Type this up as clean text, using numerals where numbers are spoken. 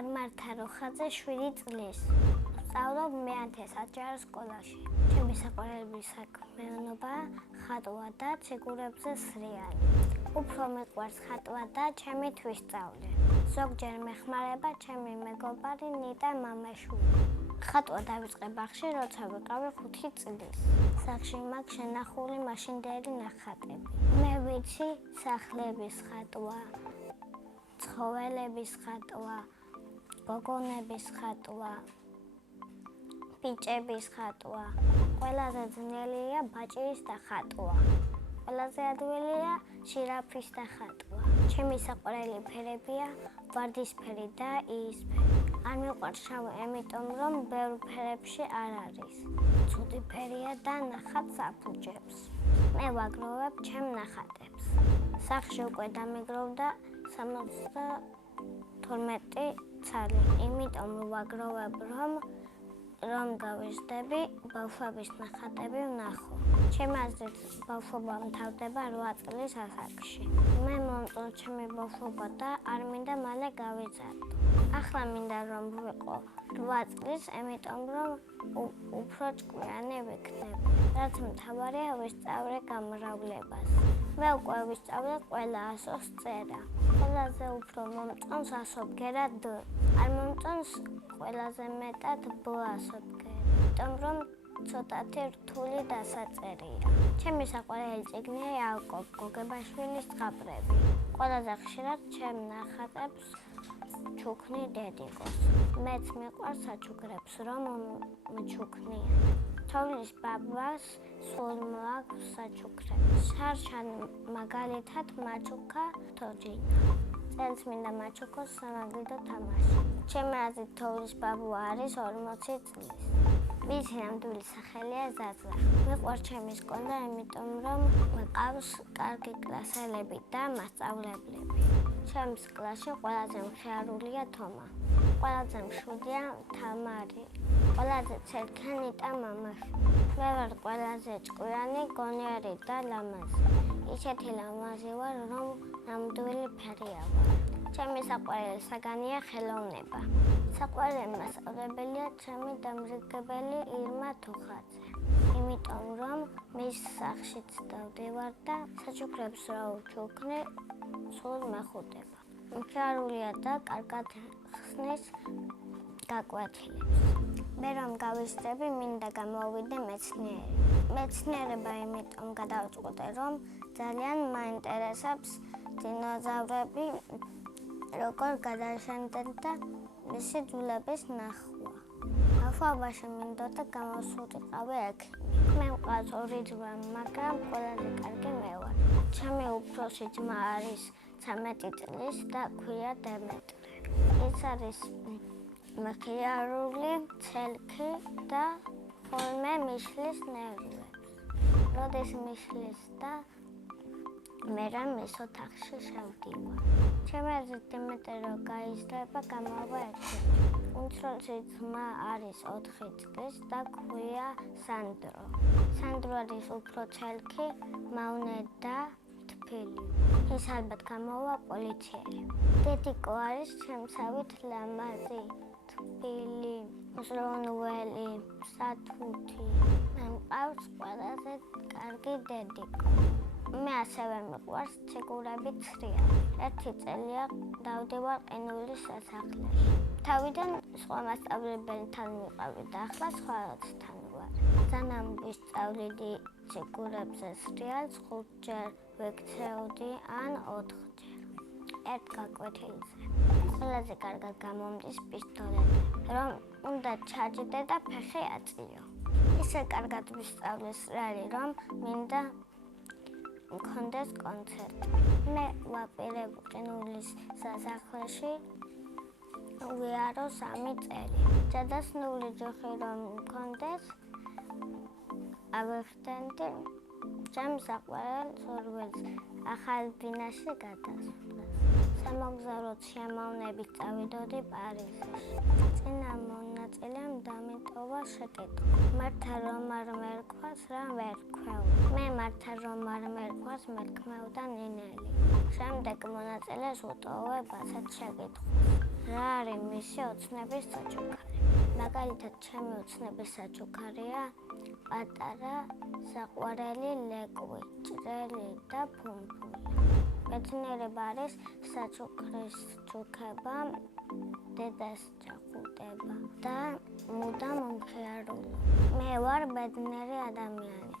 ვარ მართა როხაძე 7 წლის. ვსწავლობ მე-10 საჯარო სკოლაში. ჩემი საყვარელი საქმიანობა ხატვა და ციგურებზე სრიალი. უფრო მიყვარს ხატვა და ჩემი თვისწავლე. ზოგჯერ მეხმარება ჩემი მეგობარი ნიტა მამაშვილი. ხატვა დავიწყე ბაღში, როცა ვიყავი 5 წლის. სახლში მაქვს შენახული მაშინდელი ნახატები. მე ვიცი სახლების ხატვა, ცხოველების ხატვა, გოგონების ხატვა, ბიჭების ხატვა. ყველაზე ძნელია ბაჭის დახატვა. ყველაზე ადვილია ჟირაფის დახატვა. ჩემი საყვარელი ფერებია ვარდისფერი და იისფერი. არ მიყვარს შავი, იმიტომ რომ ბევრ ფერებში არ არის. ცუდი ფერია და ნახატს აფუჭებს. მე ვაგროვებ ჩემ ნახატებს. სახლში უკვე დამიგროვდა 72 ცალი, იმიტომ ვაგროვებ რომ გავიზრდები, ბავშვების ნახატები ვნახო. ჩემი აზრით, ბავშვობა მთავრდება 8 წლის ასაკში. მე მომწონს ჩემი ბავშვობა და არ მინდა მალე გავიზარდო. ახლა მინდა რომ ვიყო 8 წლის, იმიტომ რომ უფრო ჭკვიანი ვიქნები. რაც მთავარია, ვისწავლე გამრავლებას. მე უკვე ვისწავლე ყველა ასოს წერა. ყველაზე უფრო მომწონს ასობგერა დ. არ მომწონს ყველაზე მეტად ბ ასობგერა, იმიტომ რომ ცოტათი რთული დასაწერია. ჩემი საყვარელი წიგნია იაკობ გოგებაშვილის ზღაპრები. ყველაზე ხშირად ჩემ ნახატებს ჩუქნი დედიკოს. მეც მიყვარს საჩუქრებს, რომ მჩუქნია. თოვლის ბაბას სულ მოაქვს საჩუქრები. შარშან მაგალითად მაჩუქა თოჯინა. წელწმინდა მაჩუქოს სამაგიდო თამაში. ჩემი აზრით თოვლის ბაბა არის 40 წლის. მისი ნამდვილი სახელია ზაზა. მიყვარს ჩემი სკოლა, იმიტომ რომ მყავს კარგი კლასელები და მასწავლებლები. ჩემს კლასში ყველაზე მხიარულია თომა. ყველაზე მშვიდია თამარი. ყველაზე ცერქა ნიტა მამაშვილი. მე ვარ ყველაზე ჭკვიანი, გონიერი და ლამაზი. ისეთი ლამაზი ვარ, რომ ნამდვილი ფერია ვარ. ჩემი საყვარელი საგანია ხელოვნება. საყვარელი მასწავლებელია ჩემი დამზიგებელი ირმა თუხაძე. იმიტომ რომ მის სახლშიც დავდივარ და საჩუქრებს რა ვჩუქნი, სულ მეხუტება. მხიარულია და კარგად ხსნის გაკვეთილებს. მე რომ გავიზრდები, მინდა გამოვიდე მეცნიერი. მეცნიერება იმიტომ გადავწყვიტე, რომ ძალიან მაინტერესებს დინოზავრები, როგორ გადაშენდნენ და მისი ძვლების ნახვა. ბავშვობაში მინდოდა გამოსულიყავი ექიმი. მე მყავს 2 ძმა, მაგრამ ყველაზე კარგი მე ვარ. ჩემი უფროსი ძმა არის 13 წლის და ქვია დემეტრე. ის არის მხიარული, ცელქი და ხოლმე მიშლის ნერვებს. როდეს მიშლის და მე რა მის ოთახში შევდივარ. ჩემი აზრით დემეტრე რო გაიზრდება, გამოვა ექიმი. უმცროსი ძმა არის 4 წლის და ქვია სანდრო. სანდრო არის უფრო ცელქი, მავნე და თბილი. ის ალბათ გამოვა პოლიციელი. დედიკო არის ჩემსავით ლამაზი, თბილი, მზრუნველი, სათუთი. მე მყავს ყველაზე კარგი დედიკო. მე ასევე მიყვარს ციგურებით სრიალი. 1 წელია დავდივარ ყინულის სასახლეში. თავიდან სხვა მასწავლებელთან ვიყავი და ახლა სხვათან ვარ. სანამ ვისწავლიდი ციგურებზე სრიალს 5-ჯერ ვექცეოდი ან 4-ჯერ. ერთ გაკვეთილზე. ყველაზე კარგად გამომდის პისტოლეტი, რომ უნდა ჩაჯდე და ფეხი აწიო. ისე კარგად ვისწავლე სრიალი, რომ მინდა მქონდეს კონცერტი. მე ვაპირებ ყინულის სასახლეში ვიარო 3 წელი. ჯადოსნური ჯოხი რომ მქონდეს, ავეხტენდი ჩემ საყვარელ სურვილს ახალ ბინაში გადასვლას. სამოგზაუროდ შემოვნებით წავიდოდი პარიზში. წინა მონაწილემ დამიტოვა შეკითხვა. მართა რომ არ მერქვას, რა ვერქვევ. მე მართა რომ არ მერქვას, მერქმევდა ნინელი. შემდეგ მონაწილეს უტოვებ ასეთ შეკითხვას. რა არის მისი ოცნების საჩუქარი. მაგალითად, ჩემი ოცნების საჩუქარია პატარა საყვარელი ლეკვი, ჭრელი და ფუმფუნი. მეცნიერება არის საჩუქრის ჩუქება, დედას ჭახუტება და მუდამ მომხიარულობა. მე ვარ ბედნიერი ადამიანი.